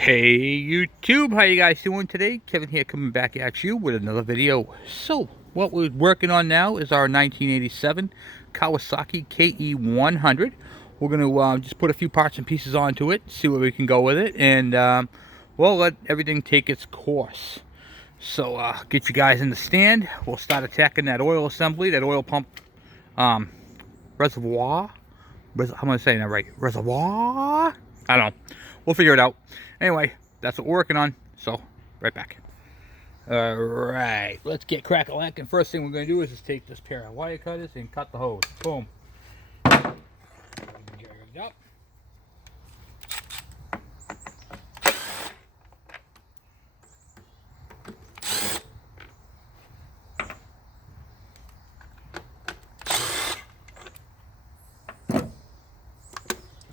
Hey YouTube, how you guys doing today? Kevin here coming back at you with another video. So, what we're working on now is our 1987 Kawasaki ke100. We're going to just put a few parts and pieces onto it, see where we can go with it, and we'll let everything take its course. So, get you guys in the stand. We'll start attacking that oil assembly, that oil pump reservoir. I'm going to say that right. Reservoir? I don't know. We'll figure it out. Anyway, that's what we're working on. So, right back. Alright, let's get crack-a-lackin'. First thing we're going to do is just take this pair of wire cutters and cut the hose. Boom. Get rigged up.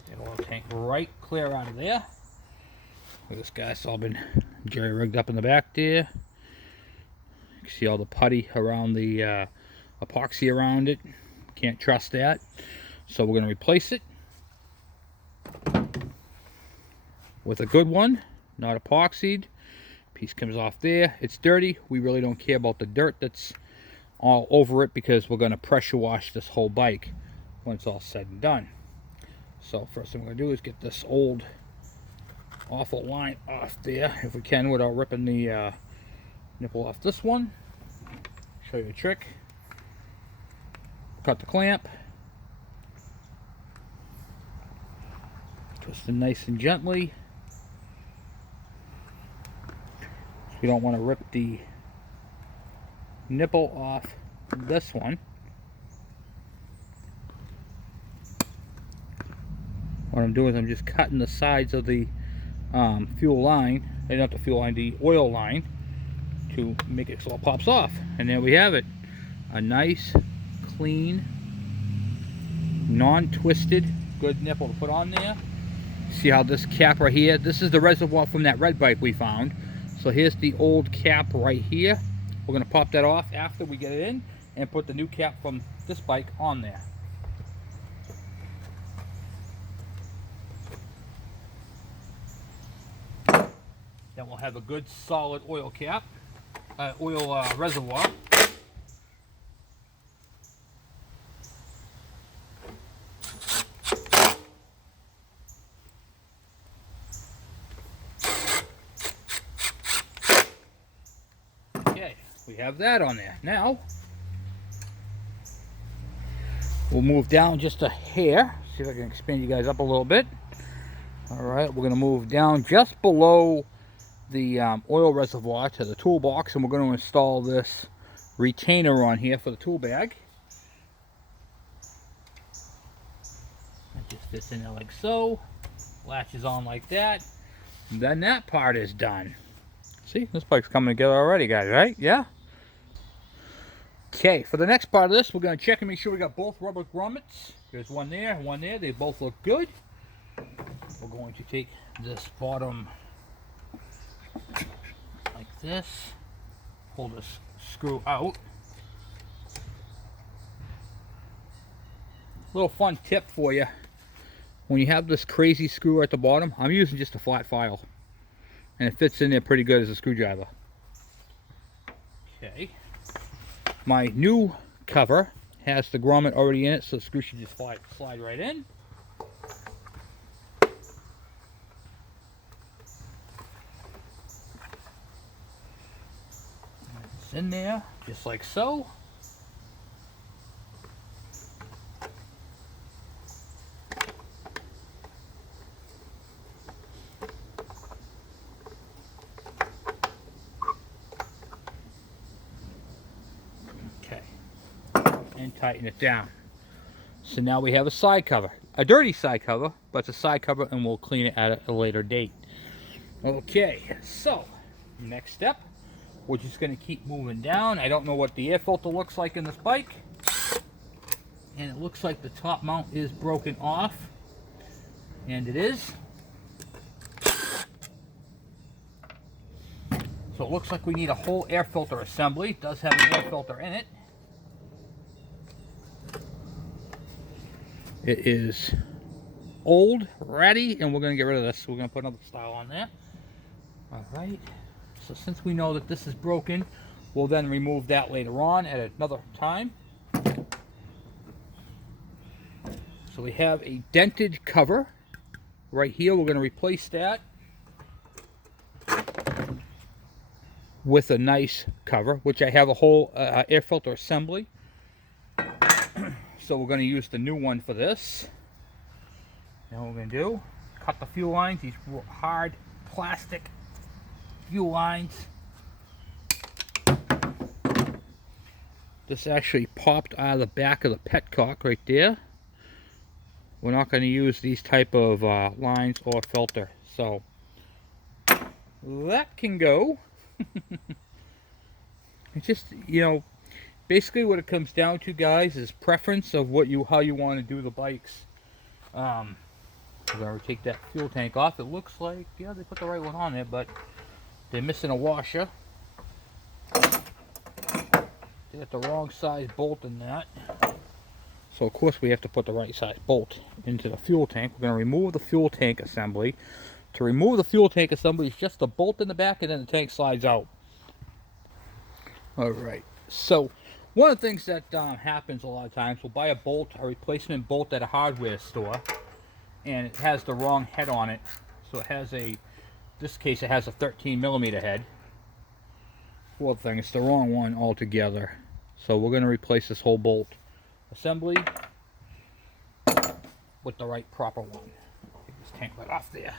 Get oil tank right clear out of there. This guy's all been jerry rigged up in the back there. You can see all the putty around the epoxy around it. Can't trust that. So we're going to replace it with a good one, not epoxied. Piece comes off there. It's dirty. We really don't care about the dirt that's all over it because we're going to pressure wash this whole bike when it's all said and done. So first thing we're going to do is get this old awful line off there if we can without ripping the nipple off this one. Show you a trick. Cut the clamp. Twist it nice and gently. You don't want to rip the nipple off this one. What I'm doing is I'm just cutting the sides of the fuel line, not the fuel line, the oil line, to make it so it pops off. And there we have it. A nice, clean, non-twisted, good nipple to put on there. See how this cap right here, this is the reservoir from that red bike we found. So here's the old cap right here. We're going to pop that off after we get it in and put the new cap from this bike on there. Then we'll have a good solid oil cap, reservoir. Okay, we have that on there. Now, we'll move down just a hair. See if I can expand you guys up a little bit. Alright, we're going to move down just below the oil reservoir to the toolbox, and we're going to install this retainer on here for the tool bag. It just fits in there like so. Latches on like that. And then that part is done. See, this bike's coming together already, guys, right? Yeah? Okay, for the next part of this, we're going to check and make sure we got both rubber grommets. There's one there and one there. They both look good. We're going to take this bottom like this. Pull this screw out. Little fun tip for you. When you have this crazy screw at the bottom, I'm using just a flat file. And it fits in there pretty good as a screwdriver. Okay. My new cover has the grommet already in it, so the screw should just slide right in. It's in there, just like so. And tighten it down. So now we have a side cover, a dirty side cover, but it's a side cover, and we'll clean it at a later date. Okay, so next step, we're just going to keep moving down. I don't know what the air filter looks like in this bike, and it looks like the top mount is broken off, and it is. So it looks like we need a whole air filter assembly. It does have an air filter in it. It is old, ratty, and we're going to get rid of this. We're going to put another style on there. Alright, so since we know that this is broken, we'll then remove that later on at another time. So we have a dented cover right here. We're going to replace that with a nice cover, which I have a whole air filter assembly. So we're going to use the new one for this. Now what we're going to do, cut the fuel lines, these hard plastic fuel lines. This actually popped out of the back of the petcock right there. We're not going to use these type of lines or filter, so that can go. It's just, you know, basically what it comes down to, guys, is preference of how you want to do the bikes. We're going to take that fuel tank off. It looks like, yeah, they put the right one on there, but they're missing a washer. They got the wrong size bolt in that. So of course we have to put the right size bolt into the fuel tank. We're going to remove the fuel tank assembly. To remove the fuel tank assembly is just the bolt in the back, and then the tank slides out. Alright, so one of the things that happens a lot of times, we'll buy a replacement bolt at a hardware store, and it has the wrong head on it. So it has in this case it has a 13mm head. Well, thing, it's the wrong one altogether. So we're going to replace this whole bolt assembly with the right proper one. Take this tank right off there.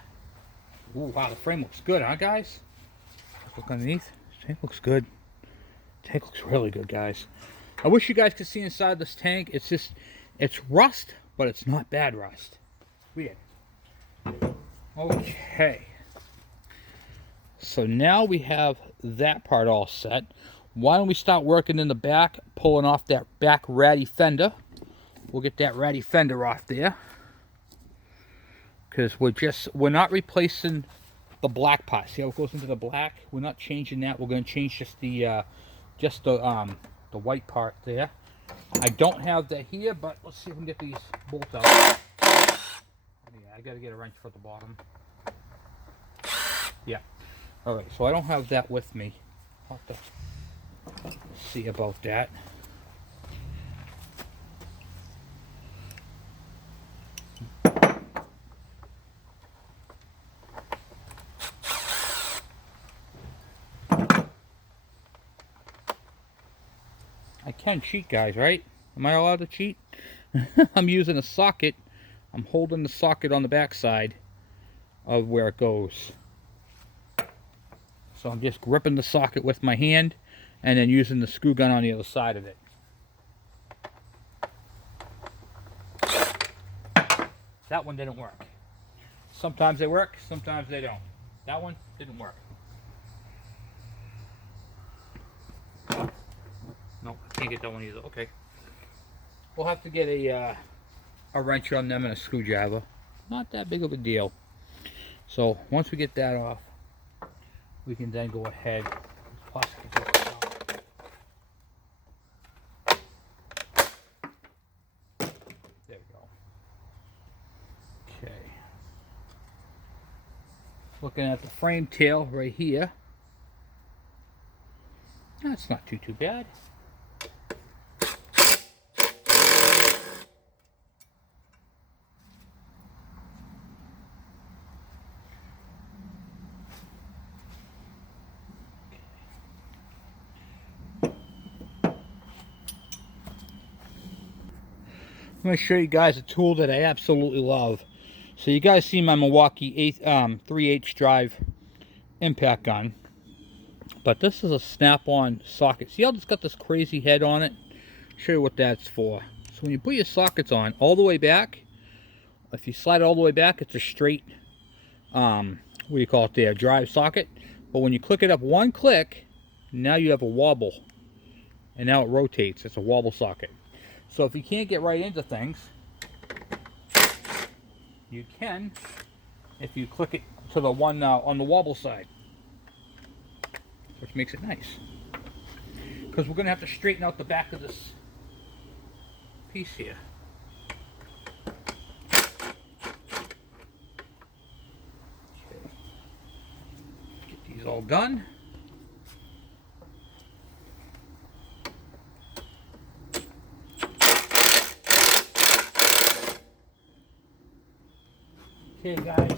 Ooh, wow, the frame looks good, huh, guys? Let's look underneath. This tank looks good. Tank looks really good, guys. I wish you guys could see inside this tank. It's rust, but it's not bad rust. Weird. Okay. So now we have that part all set. Why don't we start working in the back, pulling off that back ratty fender. We'll get that ratty fender off there. Because we're not replacing the black part. See how it goes into the black? We're not changing that. We're going to change just the white part there. I don't have that here, but let's see if we can get these bolts out. Yeah, I got to get a wrench for the bottom. Yeah. Alright, so I don't have that with me. I'll have to see about that. I can cheat, guys, right? Am I allowed to cheat? I'm using a socket. I'm holding the socket on the back side of where it goes. So I'm just gripping the socket with my hand and then using the screw gun on the other side of it. That one didn't work. Sometimes they work, sometimes they don't. That one didn't work. No, I can't get that one either. Okay. We'll have to get a wrench on them and a screwdriver. Not that big of a deal. So once we get that off, we can then go ahead. There we go. Okay. Looking at the frame tail right here. That's not too bad. I'm going to show you guys a tool that I absolutely love. So you guys see my Milwaukee 3/8 drive impact gun. But this is a snap-on socket. See how it's got this crazy head on it? I'll show you what that's for. So when you put your sockets on all the way back, if you slide it all the way back, it's a straight, what do you call it there, drive socket. But when you click it up one click, now you have a wobble. And now it rotates. It's a wobble socket. So if you can't get right into things, you can if you click it to the one on the wobble side, which makes it nice. Because we're going to have to straighten out the back of this piece here. Okay. Get He's all done. Okay, guys.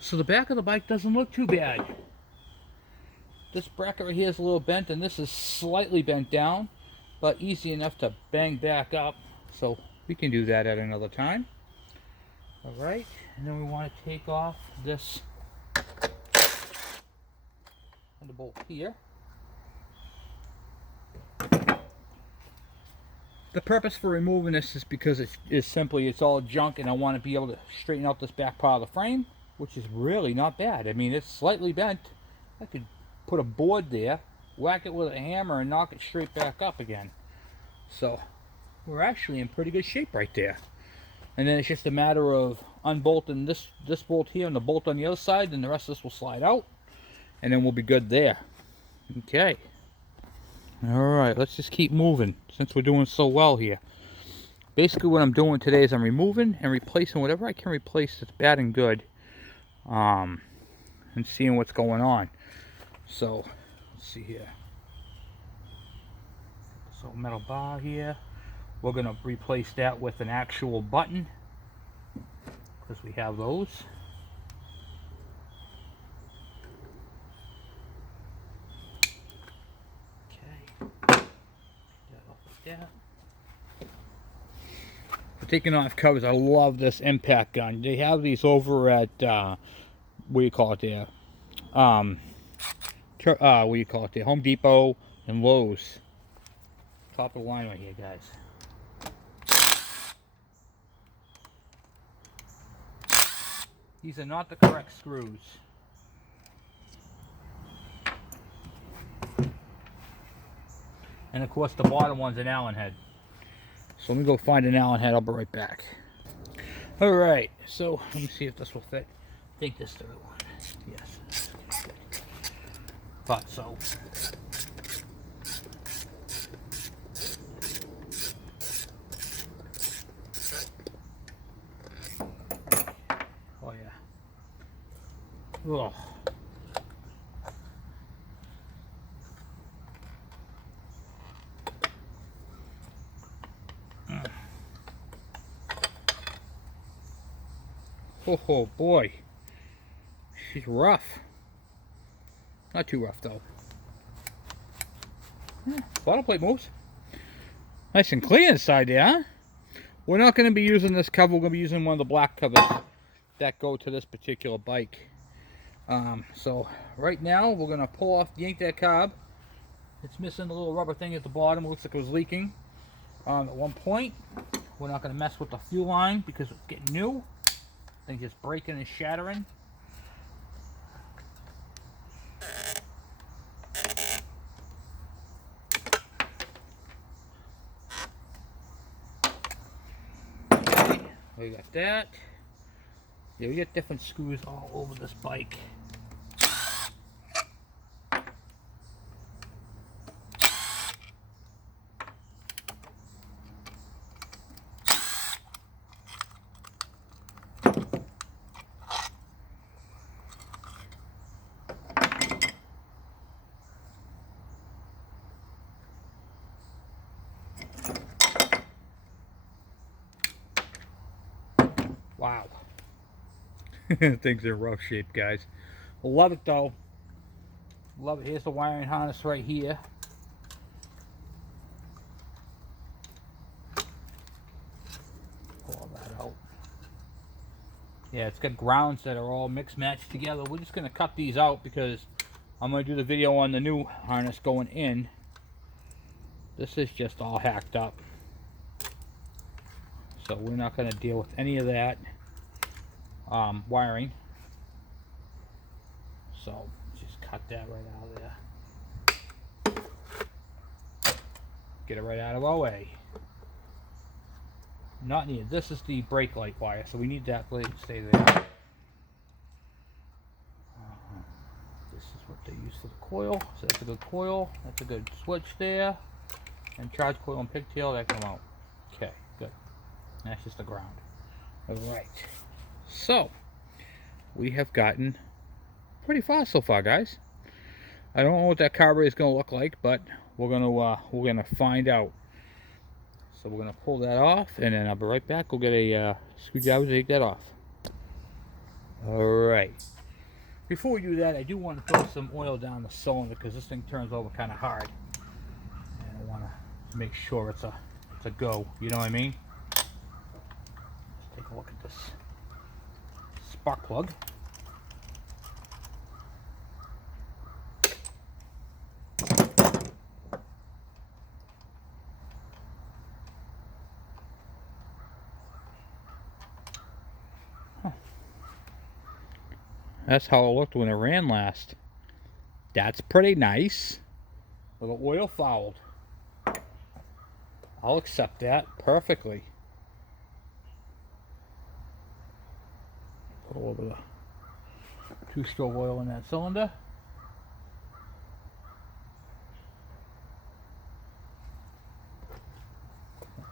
So the back of the bike doesn't look too bad. This bracket right here is a little bent, and this is slightly bent down, but easy enough to bang back up. So we can do that at another time. All right, and then we want to take off this bolt here. The purpose for removing this is because it's all junk, and I want to be able to straighten out this back part of the frame, which is really not bad. I mean, it's slightly bent. I could put a board there, whack it with a hammer, and knock it straight back up again. So we're actually in pretty good shape right there. And then it's just a matter of unbolting this bolt here and the bolt on the other side, and the rest of this will slide out, and then we'll be good there. Okay. Alright, let's just keep moving since we're doing so well here. Basically what I'm doing today is I'm removing and replacing whatever I can replace that's bad and good. And seeing what's going on. So, let's see here. So metal bar here. We're going to replace that with an actual button, because we have those. For taking off covers, I love this impact gun. They have these over at what do you call it there? What do you call it there? Home Depot and Lowe's. Top of the line right here, guys. These are not the correct screws. And of course the bottom one's an Allen head. So let me go find an Allen head. I'll be right back. Alright, so let me see if this will fit. I think this is the one. Yes. Thought so. Oh yeah. Ugh. Oh boy, she's rough. Not too rough though. Bottle plate moves. Nice and clean inside there, huh? We're not going to be using this cover. We're going to be using one of the black covers that go to this particular bike. So right now we're going to pull off the yank that carb. It's missing the little rubber thing at the bottom. It looks like it was leaking at one point. We're not going to mess with the fuel line because it's getting new. Things just breaking and shattering. Okay, we got that. Yeah, we got different screws all over this bike. Wow. Things are rough shape, guys. Love it though. Love it. Here's the wiring harness right here. Pull all that out. Yeah, it's got grounds that are all mixed matched together. We're just going to cut these out because I'm going to do the video on the new harness going in. This is just all hacked up. So we're not going to deal with any of that wiring. So just cut that right out of there. Get it right out of our way. Not needed. This is the brake light wire, so we need that to stay there. This is what they use for the coil. So that's a good coil. That's a good switch there. And charge coil and pigtail that come out. Okay, good. And that's just the ground. Alright. So, we have gotten pretty far so far, guys. I don't know what that carburetor is going to look like, but we're gonna find out. So we're gonna pull that off, and then I'll be right back. We'll get a screwdriver to take that off. Alright. Before we do that, I do want to throw some oil down the cylinder because this thing turns over kind of hard. And I want to make sure it's a go. You know what I mean? Let's take a look at this spark plug. That's how it looked when it ran last. That's pretty nice. Little oil fouled. I'll accept that perfectly. Put a little bit of two-stroke oil in that cylinder.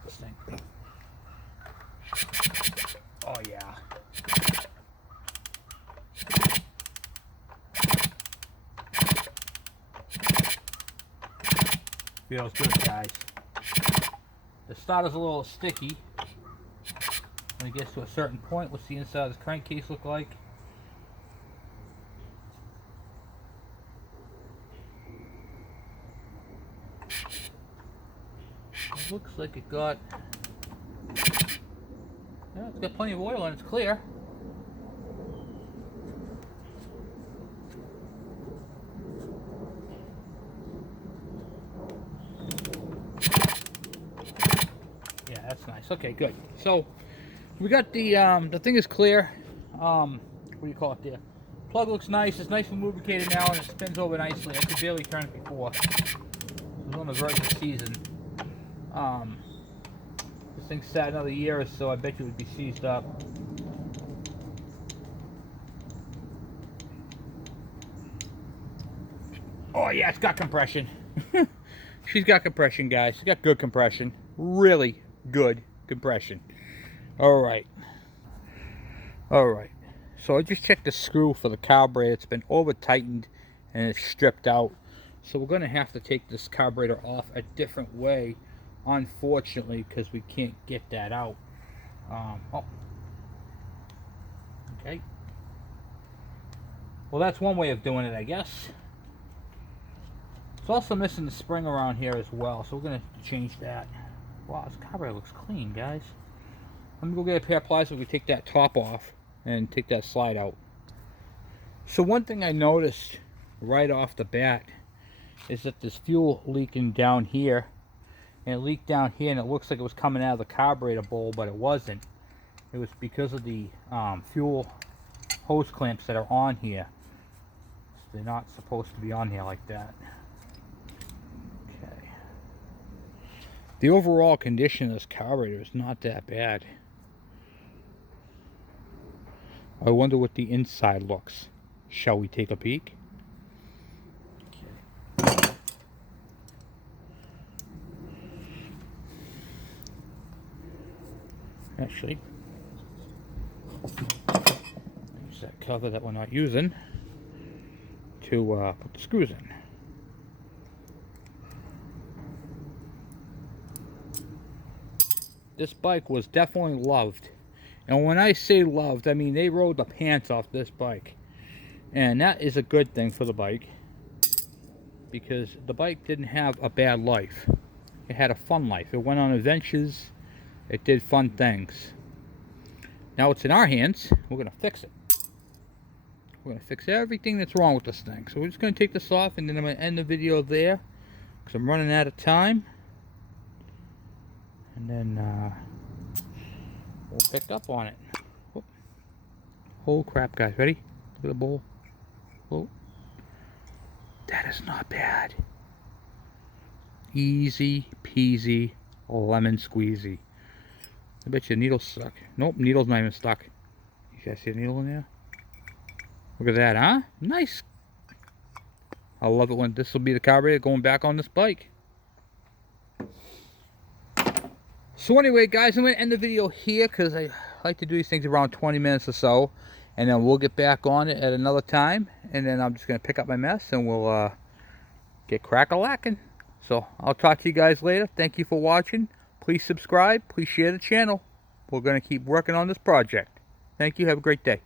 This thing. Oh yeah. Feels good, guys. The starter's a little sticky. When it gets to a certain point, what's the inside of this crankcase look like? It looks like it got... Yeah, it's got plenty of oil and it's clear. Yeah, that's nice. Okay, good. So we got the thing is clear. What do you call it there? Plug looks nice. It's nice and lubricated now, and it spins over nicely. I could barely turn it before. It was on the verge of season. This thing sat another year or so. I bet you it would be seized up. Oh yeah, it's got compression. She's got compression, guys. She's got good compression. Really good compression. Alright. Alright. So I just checked the screw for the carburetor. It's been over tightened and it's stripped out. So we're going to have to take this carburetor off a different way, unfortunately, because we can't get that out. Okay. Well, that's one way of doing it, I guess. It's also missing the spring around here as well, so we're going to change that. Wow, this carburetor looks clean, guys. Let me go get a pair of pliers so we can take that top off and take that slide out. So one thing I noticed right off the bat is that there's fuel leaking down here, and it leaked down here, and it looks like it was coming out of the carburetor bowl, but it wasn't. It was because of the fuel hose clamps that are on here. They're not supposed to be on here like that. Okay. The overall condition of this carburetor is not that bad. I wonder what the inside looks. Shall we take a peek? Okay. Actually, use that cover that we're not using to put the screws in. This bike was definitely loved. And when I say loved, I mean they rode the pants off this bike. And that is a good thing for the bike, because the bike didn't have a bad life. It had a fun life. It went on adventures. It did fun things. Now it's in our hands. We're going to fix it. We're going to fix everything that's wrong with this thing. So we're just going to take this off, and then I'm going to end the video there, because I'm running out of time. And then we'll pick up on it. Whoop. Oh crap, guys. Ready? Look at the bowl. Oh. That is not bad. Easy peasy lemon squeezy. I bet you the needle's stuck. Nope, needle's not even stuck. You guys see a needle in there? Look at that, huh? Nice. I love it when this will be the carburetor going back on this bike. So anyway, guys, I'm going to end the video here because I like to do these things around 20 minutes or so. And then we'll get back on it at another time. And then I'm just going to pick up my mess and we'll get crack-a-lacking. So I'll talk to you guys later. Thank you for watching. Please subscribe. Please share the channel. We're going to keep working on this project. Thank you. Have a great day.